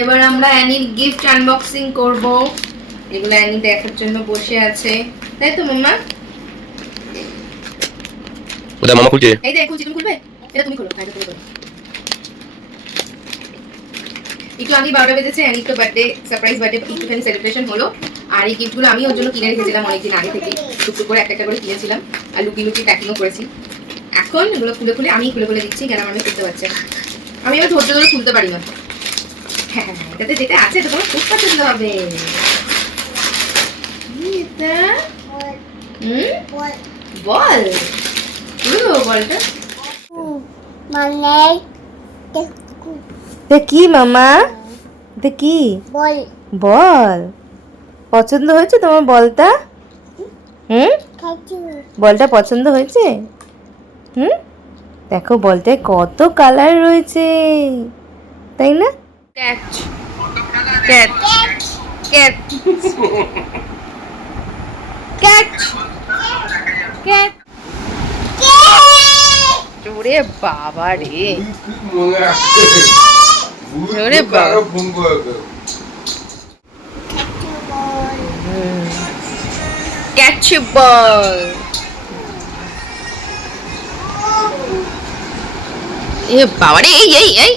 এবার আমরা অ্যানির gift unboxing করব। এগুলো অ্যানি দেখার জন্য বসে আছে, তাই তো মাম্মা? ওটা মামা খুলছে। এই যে খুলছি, তুমি খুলবে? এটা তুমি খোলো, এটা তুমি খোলো। একটু আগে 12টা বেজেছে, অ্যানির তো বার্থডে, সারপ্রাইজ বার্থডে একটুখানি সেলিব্রেশন হলো। আর এই গিফটগুলো আমি ওর জন্য কিনে রেখেছিলাম অনেকদিন আগে থেকে, টুকটুক করে একটা একটা করে কিনেছিলাম আর লুকিয়ে লুকিয়ে প্যাকিংও করেছি। এখন এগুলো খুলে খুলে আমি খুলে খুলে দিচ্ছি, কেন আমি খুলতে পারছি না। আমি এবার ধৈর্য ধরে খুলতে পারি না। হ্যাঁ, এটাতে যেটা আছে এটা তোমার খুব পছন্দ হবে। এটা বল, খুলে দেবো বলটা। কি মামা, এটা কি বল? বল পছন্দ হয়েছে তোমার বলটা? বলটা পছন্দ হয়েছে? দেখো বলটায় কত কালার রয়েছে, তাই না? Catch catch catch catch catch. ওরে বাবা রে, ওরে বাবা, ক্যাচ বল। এ বাবা রে, এই এই এই